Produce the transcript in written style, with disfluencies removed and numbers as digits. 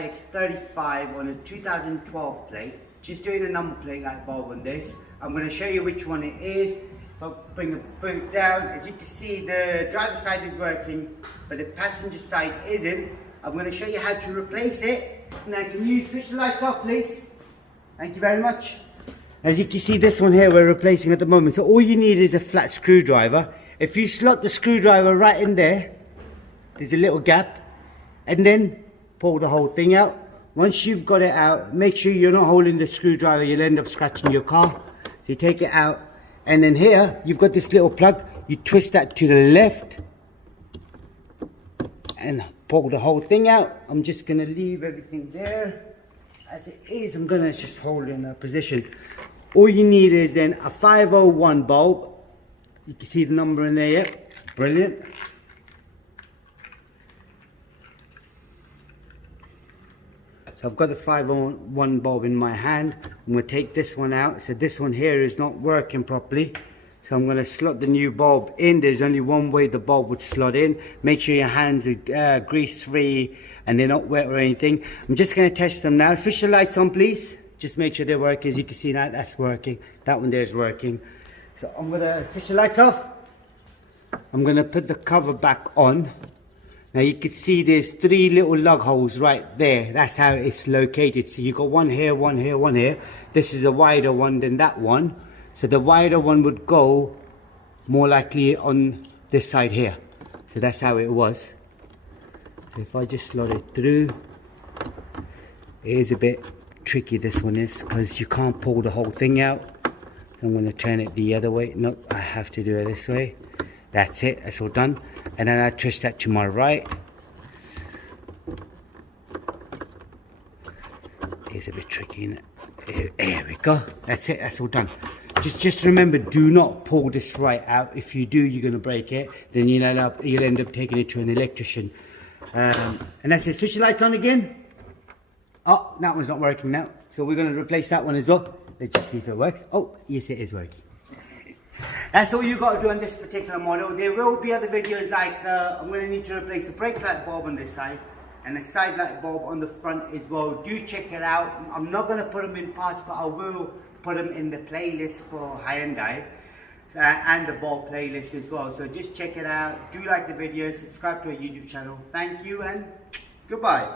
Hyundai ix35 on a 2012 plate. Just doing a number plate light bulb on this. I'm going to show you which one it is. If I bring the boot down, as you can see, the driver's side is working, but the passenger side isn't. I'm going to show you how to replace it. Now, can you switch the lights off, please? Thank you very much. As you can see, this one here we're replacing at the moment. So all you need is a flat screwdriver. If you slot the screwdriver right in there, there's a little gap, and then pull the whole thing out. Once you've got it out, make sure you're not holding the screwdriver, you'll end up scratching your car. So you take it out, and then here you've got this little plug. You twist that to the left and pull the whole thing out. I'm just going to leave everything there as it is. I'm going to just hold it in that position. All you need is then a 501 bulb. You can see the number in there, yeah? Brilliant. So I've got the 501 bulb in my hand. I'm going to take this one out. So this one here is not working properly. So I'm going to slot the new bulb in. There's only one way the bulb would slot in. Make sure your hands are grease free and they're not wet or anything. I'm just going to test them now. Switch the lights on, please. Just make sure they work. As you can see now, that's working. That one there is working. So I'm going to switch the lights off. I'm going to put the cover back on. Now you can see there's 3 little lug holes right there. That's how it's located. So you've got one here, one here, one here. This is a wider one than that one. So the wider one would go more likely on this side here. So that's how it was. So if I just slot it through, it is a bit tricky, this one is, because you can't pull the whole thing out. So I'm going to turn it the other way. Nope, I have to do it this way. That's it, that's all done. And then I twist that to my right. It's a bit tricky, isn't it? There we go. That's it, that's all done. Just remember, do not pull this right out. If you do, you're going to break it. Then you'll end up taking it to an electrician. And that's it. Switch the lights on again. Oh, that one's not working now. So we're going to replace that one as well. Let's just see if it works. Oh, yes, it is working. That's all you got to do on this particular model. There will be other videos like I'm going to need to replace the brake light bulb on this side and the side light bulb on the front as well. Do check it out. I'm not going to put them in parts, but I will put them in the playlist for Hyundai and the bulb playlist as well. So just check it out. Do like the video, subscribe to our YouTube channel. Thank you and goodbye.